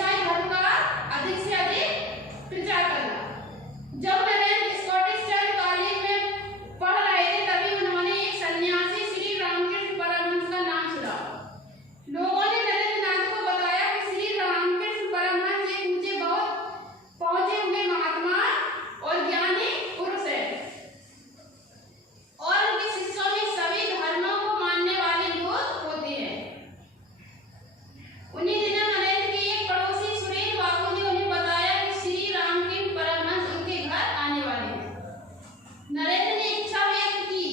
ईसाई धर्म का अधिक से अधिक प्रचार करना। जब नरेंद्र स्कॉटिश चर्च कॉलेज में पढ़ रहे थे तभी उन्होंने एक सन्यासी श्री रामकृष्ण परमहंस का नाम सुना। लोगों ने नरेंद्र नाथ को बताया कि श्री रामकृष्ण परमहंस एक ऊंचे बहुत पहुंचे हुए महात्मा और ज्ञानी पुरुष है और उनके शिष्यों में सभी धर्मों को मानने वाले लोग होते हैं। उन्हीं दिनों नरेंद्र के एक पड़ोसी सुरेश बाबू ने उन्हें बताया कि श्री रामकृष्ण परमहंस उनके घर आने वाले हैं। नरेंद्र ने इच्छा व्यक्त की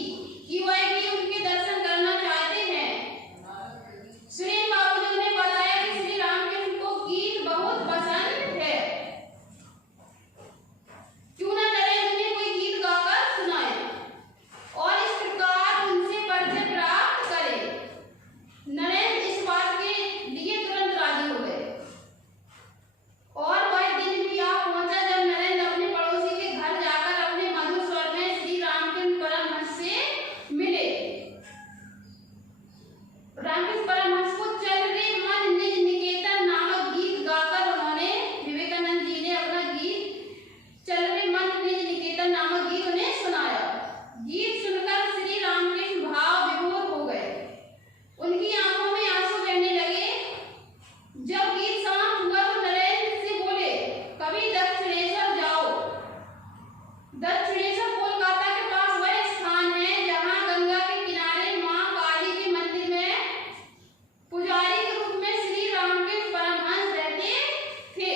कि वह भी उनके दर्शन करना चाहते हैं। सुरेश बाबू ने उन्हें बताया कि श्री रामकृष्ण को गीत बहुत पसंद है, क्यों न नरेंद्र ने कोई गीत गाकर सुनाए और इस प्रकार उनसे परिचय प्राप्त करे। नरेंद्र इस बात के लिए तुरंत राजी हो गए और वह दिन भी आ पहुंचा जब नरेंद्र अपने पड़ोसी के घर जाकर अपने मधुर स्वर में श्री रामकृष्ण परमहंस से मिले। रामकृष्ण परमहंस को चल रे मन निज निकेतन नामक गीत गाकर उन्होंने विवेकानंद जी ने अपना गीत चल रे मन निज निकेतन नामक गीत उन्हें सुनाया। गीत सुनकर श्री रामकृष्ण भाव विभोर हो गए, उनकी आंखों में आंसू बहने लगे। जब गीत समाप्त हुआ तो नरेंद्र से बोले, कभी दक्षिणेश्वर जाओ। दक्षिणेश्वर कोलकाता के पास वह स्थान है जहां गंगा के किनारे मां काली के मंदिर में पुजारी के रूप में श्री रामकृष्ण परमहंस रहते थे।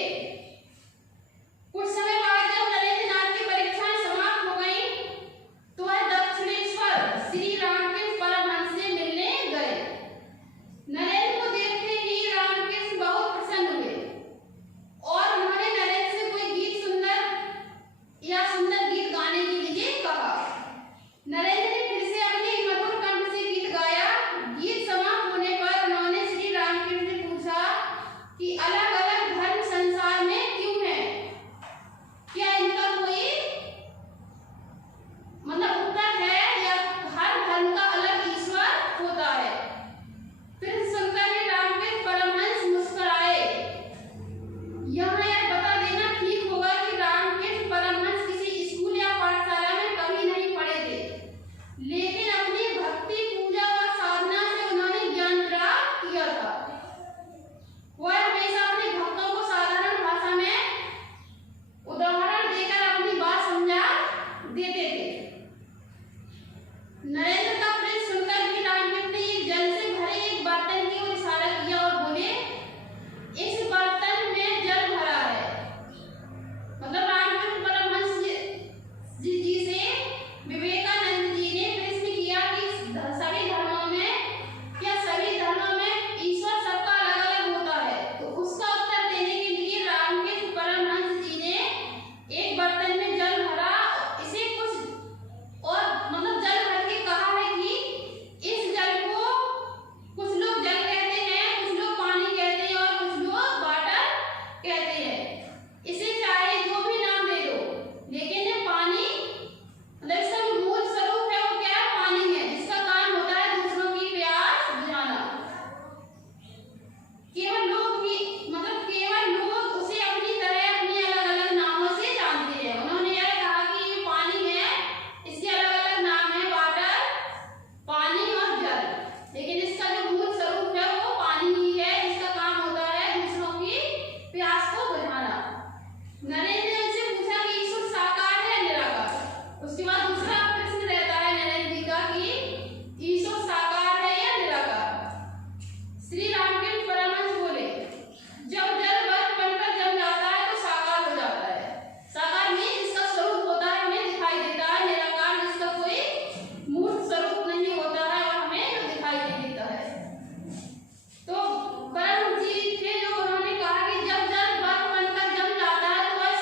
कुछ समय बाद जब नरेंद्र नाथ की परीक्षाएं समाप्त हो गईं, तो वह दक्षिणेश्वर श्री रामकृष्ण परमहंस से मिलने गए। नरेंद्र को देखते ही रामकृष्ण बहुत प्रसन्न हुए और उन्होंने नरेंद्र से कोई गीत सुंदर गीत गाने के लिए कहा। नरेंद्र ने फिर से अपने मधुर कंठ से गीत गाया। गीत समाप्त होने पर उन्होंने श्री रामकृष्ण से पूछा कि अलग अलग धर्म संसार में क्यों है, क्या इनका कोई उत्तर है या हर धर्म का अलग ईश्वर होता है। फिर सुनकर ही रामकृष्ण परमहंस मुस्कुराए। यहाँ यह बता देना ठीक होगा कि रामकृष्ण परमहंस किसी स्कूल या पाठशाला में कभी नहीं पढ़े थे, लेकिन अपनी भक्ति पूजा और साधना से उन्होंने ज्ञान प्राप्त किया था। वह हमेशा अपने भक्तों को साधारण भाषा में उदाहरण देकर अपनी बात समझा देते थे। नरेंद्र का प्रेम सुनकर भी रामकृष्ण ने एक जल से भरे एक बर्तन की ओर इशारा किया और बोले, इस बर्तन में जल भरा है। रामकृष्ण परमहंस जी से विवेकानंद जी ने प्रश्न किया कि सभी धर्मों में ईश्वर सबका अलग अलग होता है, तो उसका उत्तर देने के लिए रामकृष्ण परमहंस जी ने एक बर्तन में जल भरा, इसे कुछ और जल भर के कहा है कि इस जल को कुछ लोग जल कहते हैं, कुछ लोग पानी कहते हैं और कुछ लोग वाटर कहते हैं। इसे चाहे जो भी नाम दे दो, लेकिन ये पानी इसका जो मूल स्वरूप है वो क्या है? पानी है, जिसका काम होता है दूसरों की प्यास बुझाना। केवल लोग उसे अपनी तरह अपने अलग अलग नामों से जानते हैं। उन्होंने यह कहा कि ये पानी है, इसके अलग अलग नाम है, वाटर, पानी और जल, लेकिन इसका जो मूल स्वरूप है वो पानी ही है, जिसका काम होता है दूसरों की प्यास को बुझाना। नरेंद्र ने उनसे पूछा कि ईश्वर साकार है निराकार। उसके बाद दूसरा प्रश्न रहता है नरेंद्र जी का कि ईश्वर साकार है या निराकार। श्री रामकृष्ण परमहंस बोले, जब जल बर्फ बनकर जम जाता है तो साकार हो जाता है। साकार में जिसका स्वरूप होता है हमें दिखाई देता है, निराकार जिसका कोई मूर्त स्वरूप नहीं होता है और हमें जो दिखाई नहीं देता है। तो परमहंस जी थे जो उन्होंने कहा कि जब जल बर्फ बनकर जम जाता है तो वह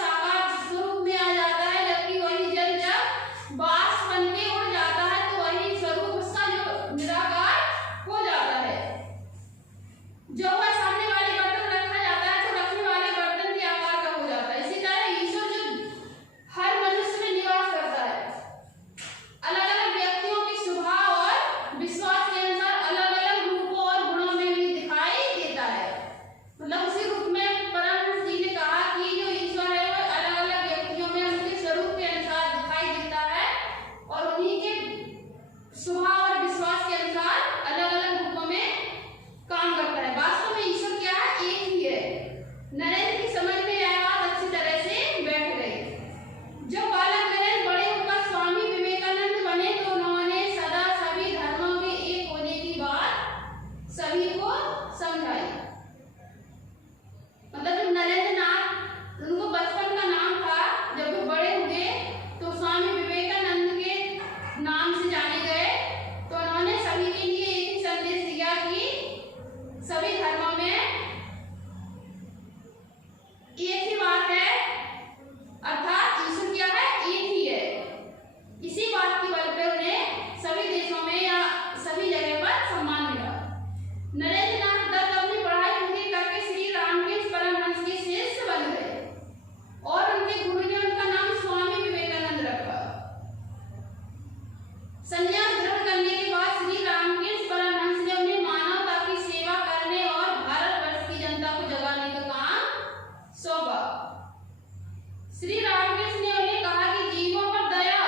श्री रामकृष्ण ने उन्हें कहा कि जीवों पर दया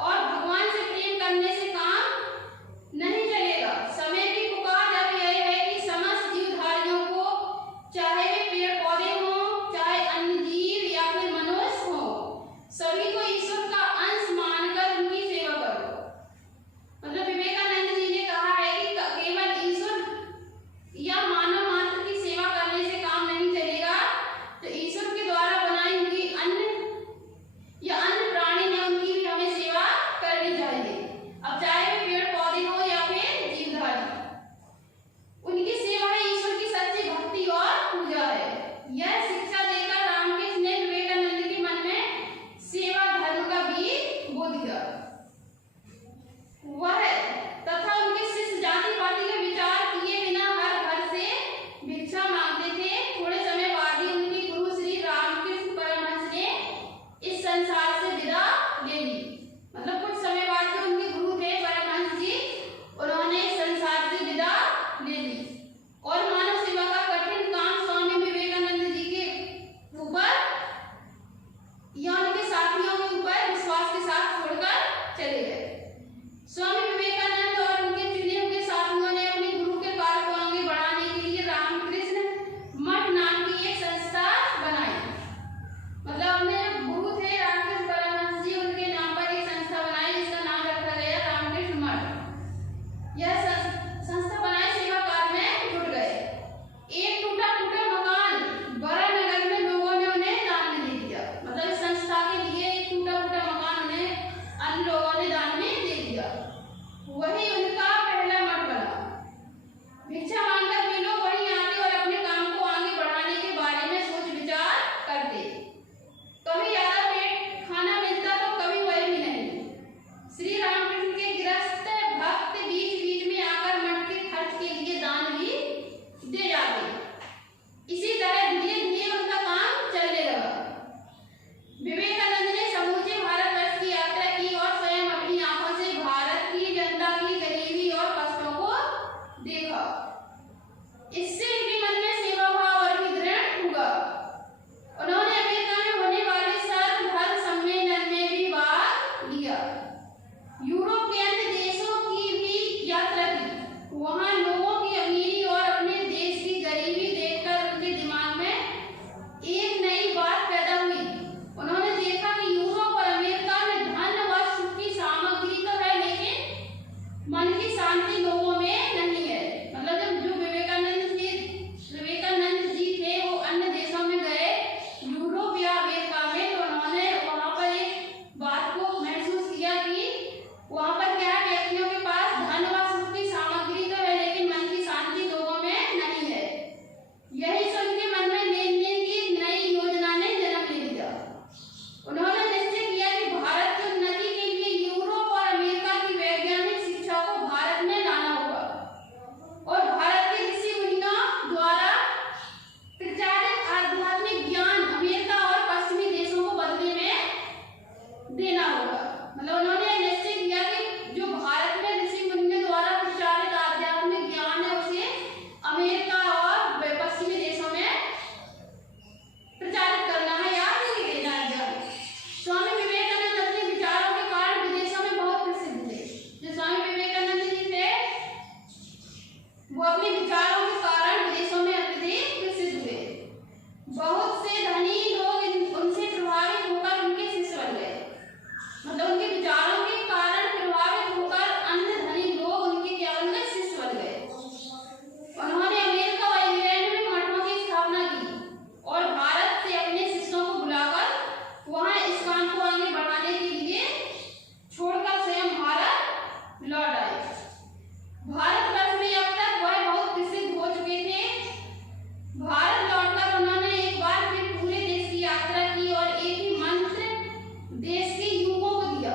और भगवान से प्रेम करने से काम नहीं चलेगा। समय की पुकार अब यह है कि समस्त जीवधारियों को, चाहे वे पेड़ पौधे हों, चाहे अन्य जीव या फिर मनुष्य हों, सभी को ईश्वर का अंश मानकर उनकी सेवा करो। मतलब विवेकानंद जी ने कहा है कि केवल ईश्वर या मानव मात्र की सेवा करने से काम नहीं चलेगा, तो ईश्वर के द्वारा बनाई हुई अन्य या अन्य प्राणी है उनकी भी हमें सेवा करनी चाहिए। अब चाहे वे पेड़ पौधे हो या फिर जीवधारी, उनकी सेवा है ईश्वर की सच्ची भक्ति और पूजा है। यह शिक्षा देकर रामकृष्ण ने विवेकानंद के मन में सेवा धर्म का बीज बो दिया। वह तथा उनके शिष्य जाति पाति का विचार किए बिना हर घर से भिक्षा मांगते थे। थोड़े समय बाद ही उनके गुरु श्री रामकृष्ण परमहंस ने इस संसार से विदा ले ली। मतलब कुछ समय बाद जो उनके गुरु थे परमहंस जी, उन्होंने इस संसार से विदा ले ली और मानव सेवा का कठिन काम स्वामी विवेकानंद जी के ऊपर या उनके साथियों के ऊपर विश्वास के साथ छोड़कर चले गए। स्वामी विवेकानंद और उनके चुने हुए साथियों ने अपने गुरु के कार्य को आगे बढ़ाने के लिए रामकृष्ण मठ नाम की एक संस्था बनाई। मतलब अपने गुरु थे रामकृष्ण परमहंस जी, उनके नाम पर एक संस्था बनाई जिसका नाम रखा गया रामकृष्ण मठ। यह संस्था बनाई, सेवा कार्य में जुट गए। एक टूटा फूटा मकान बरानगर में लोगों ने उन्हें दान में दे दिया। मतलब इस संस्था के लिए एक टूटा फूटा मकान उन्हें अन्य लोगों ने दान में दे दिया। वही उनका पहला मठ बना। भिक्षा मांगकर वे लोग वहीं आते और अपने काम को आगे बढ़ाने के बारे में सोच विचार करते। कभी ज्यादा पेट खाना मिलता तो कभी वह भी नहीं। श्री रामकृष्ण के गृहस्थ भक्त बीच बीच में आकर मठ के खर्च के लिए दान भी दे जाते। इसी तरह धीरे धीरे उनका काम चलने लगा। विवेकानंद ने समूचे भारतवर्ष की यात्रा की और स्वयं अपनी आंखों से भारत की जनता की गरीबी और कष्टों को देखा। इससे उनके मन में सेवा भाव और भी दृढ़ हुआ। उन्होंने अमेरिका में होने वाले सर्व धर्म सम्मेलन में भी भाग लिया। यूरोप के अन्य देशों की भी यात्रा की। वहां लोगों की अमीरी और अपने देश की गरीबी देखकर उनके दिमाग में एक नई बात पैदा हुई। उन्होंने देखा कि यूरोप और अमेरिका में धन व सुख की सामग्री तो है, लेकिन मन की शांति लोगों में नहीं है। मतलब जब जो विवेकानंद जी थे वो अन्य देशों में गए, यूरोप या अमेरिका में, तो उन्होंने वहां पर एक बात को महसूस किया कि वहां पर क्या है, व्यक्तियों के पास धन व सुख की सामग्री तो है, लेकिन मन की शांति लोगों में नहीं है। यही सुन के मन में लेन देन की नई योजना ने जन्म ले लिया। उन्होंने निश्चय किया कि भारत की उन्नति के लिए यूरोप और अमेरिका की वैज्ञानिक शिक्षा को भारत में लाना होगा और भारत के ऋषि मुनियों द्वारा प्रचारित आध्यात्मिक ज्ञान अमेरिका और पश्चिमी देशों को बदले में देना होगा। मतलब उन्होंने निश्चय किया कि जो भारत में ऋषि मुनियों द्वारा प्रचारित आध्यात्मिक ज्ञान है उसे अमेरिका और पश्चिमी देशों में प्रचारित करना है या नहीं देना है। स्वामी विवेकानंद अपने विचारों के कारण विदेशों में बहुत प्रसिद्ध थे। जो स्वामी विवेकानंद जी थे वो अपने विचारों के कारण विदेशों में अत्यधिक प्रसिद्ध हुए। बहुत से धनी लोग उनसे प्रभावित होकर उनके शिष्य बन गए। मतलब उनके विचारों के कारण प्रभावित होकर अन्य धनी लोग उनके क्या बन गए, शिष्य बन गए। उन्होंने अमेरिका और इंग्लैंड में मठों की स्थापना की और भारत से अपने शिष्यों को बुलाकर वहां इस काम को आगे बढ़ाने के लिए छोड़कर स्वयं भारत लौट आए। भारतवर्ष में अब तक वह बहुत प्रसिद्ध हो चुके थे। भारत लौटकर उन्होंने एक बार फिर पूरे देश की यात्रा की और एक ही मंत्र देश के युवकों को दिया।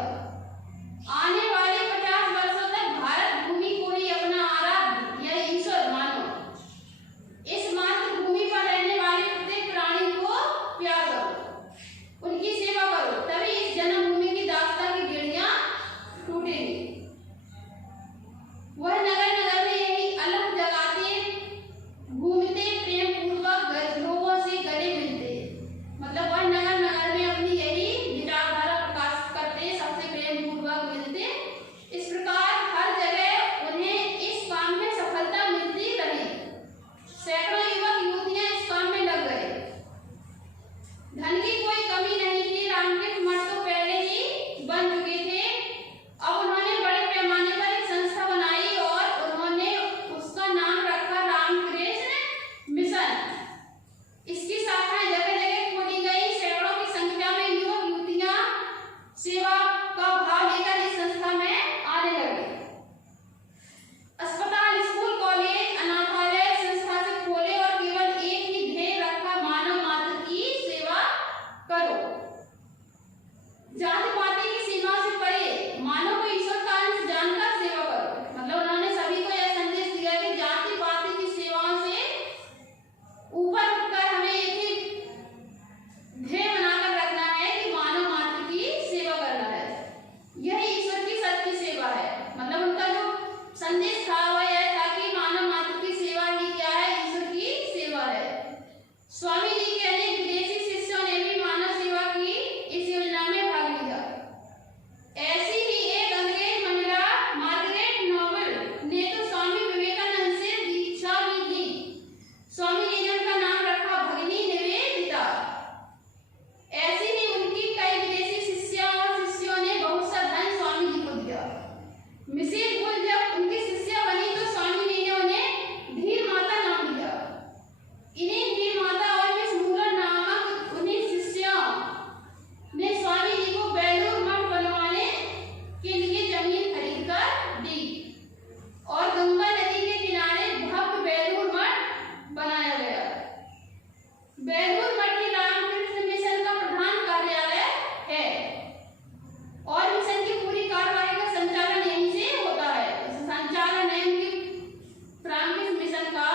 करो। जाति पाति की सीमा से परे मानव को ईश्वर का अंश जानकर सेवा करो। मतलब उन्होंने सभी को यह संदेश दिया कि जाति पाति की सेवाओं से ऊपर उठकर हमें एक ही ध्येय बनाकर रखना है कि मानव मात्र की सेवा करना है। यह ईश्वर की सच्ची सेवा है। मतलब उनका जो संदेश था वह यह था कि मानव मात्र की सेवा ही क्या है, ईश्वर की सेवा है। स्वामी जी के अनेक विदेशी शिष्यों ने भी मानव सेवा की इस योजना में भाग लिया। ऐसी ही एक अंग्रेज महिला मार्गरेट नोबल ने तो स्वामी विवेकानंद से दीक्षा भी ली। स्वामी जी ने उनका नाम रखा भगिनी निवेदिता। ऐसी ही उनकी कई विदेशी शिष्यों और शिष्यों ने बहुत सा धन स्वामी जी को दिया। मिसेस बुल जब उनकी शिष्या बनी तो स्वामी जी ने उन्हें धीर माता नाम दिया। इन्हीं धीर माता और मिस मूलर नामक उन्हीं शिष्यों ने स्वामी जी को बेलूर मठ बनवाने के लिए जमीन खरीद कर दी और गंगा नदी के किनारे भव्य बेलूर मठ बनाया गया। बेलूर मठ ही रामकृष्ण मिशन का प्रधान कार्यालय है और मिशन की पूरी कार्यवाही का संचालन यहीं से होता है। संचालन है उनकी रामकृष्ण मिशन का,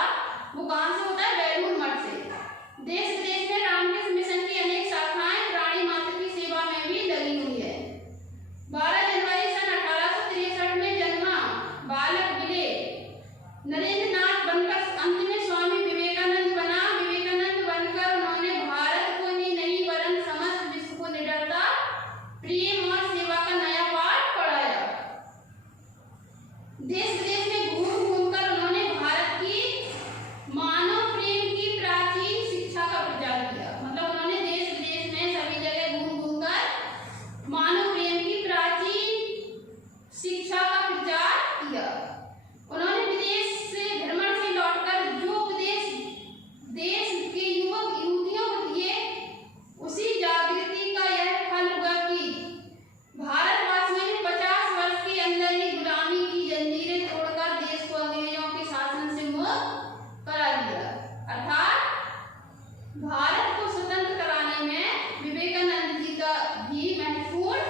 वो कहाँ से होता है, बेलूर मठ से। देश विदेश में रामकृष्ण मिशन की अनेक शाखाएं प्राणी मात्र की सेवा में भी लगी हुई है। 12 जनवरी सन 1863 में जन्मा बालक विले नरेंद्र नाथ बनकर अंत में स्वामी विवेकानंद बना। विवेकानंद बनकर उन्होंने भारत को ही नहीं वरन समस्त विश्व को निडरता, प्रेम और सेवा का नया पाठ पढ़ाया। देश विदेश में घूम घूमकर उन्होंने भारत की मानव प्रेम की प्राचीन शिक्षा का प्रचार किया। मतलब उन्होंने देश विदेश में सभी जगह घूम घूमकर मानव प्रेम की प्राचीन शिक्षा का प्रचार किया। उन्होंने विदेश से भ्रमण से लौटकर जो उपदेश देश के युवक युवतियों को दिए उसी जागृति का यह फल हुआ कि भारतवासियों ने 50 वर्ष के अंदर ही गुलामी की जंजीरें तोड़कर देश को अंग्रेजों के शासन से मुक्त करा दिया। अर्थात भारत को स्वतंत्र कराने में विवेकानंद जी का भी महत्वपूर्ण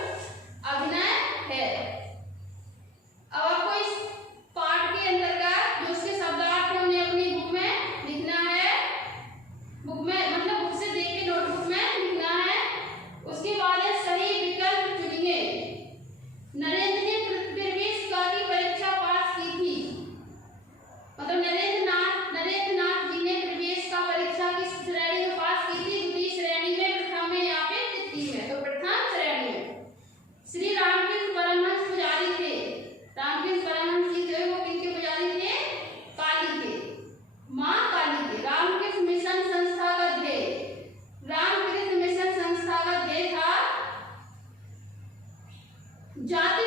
अभिनय है। अब आपको इस पाठ के अंतर्गत जो उसके शब्दार्थ हमने अपनी बुक में लिखना है, बुक में मतलब बुक से देख के नोटबुक में लिखना है। उसके बाद सही विकल्प चुनिए। नरेंद्र ने प्रवेशिका की परीक्षा पास की थी। मतलब नरेंद्र नाथ जी ने प्रवेशिका परीक्षा की श्रेणी में पास की थी। द्वितीय श्रेणी में, प्रथम में या फिर तृतीय में, तो प्रथम श्रेणी में। श्री रामकृष्ण परमहंस पुजारी थे। रामकृष्ण परमहंस जी थे वो किनके पुजारी थे, काली के, माँ काली के। रामकृष्ण मिशन संस्था का ध्येय, रामकृष्ण मिशन संस्था का ध्येय था जाति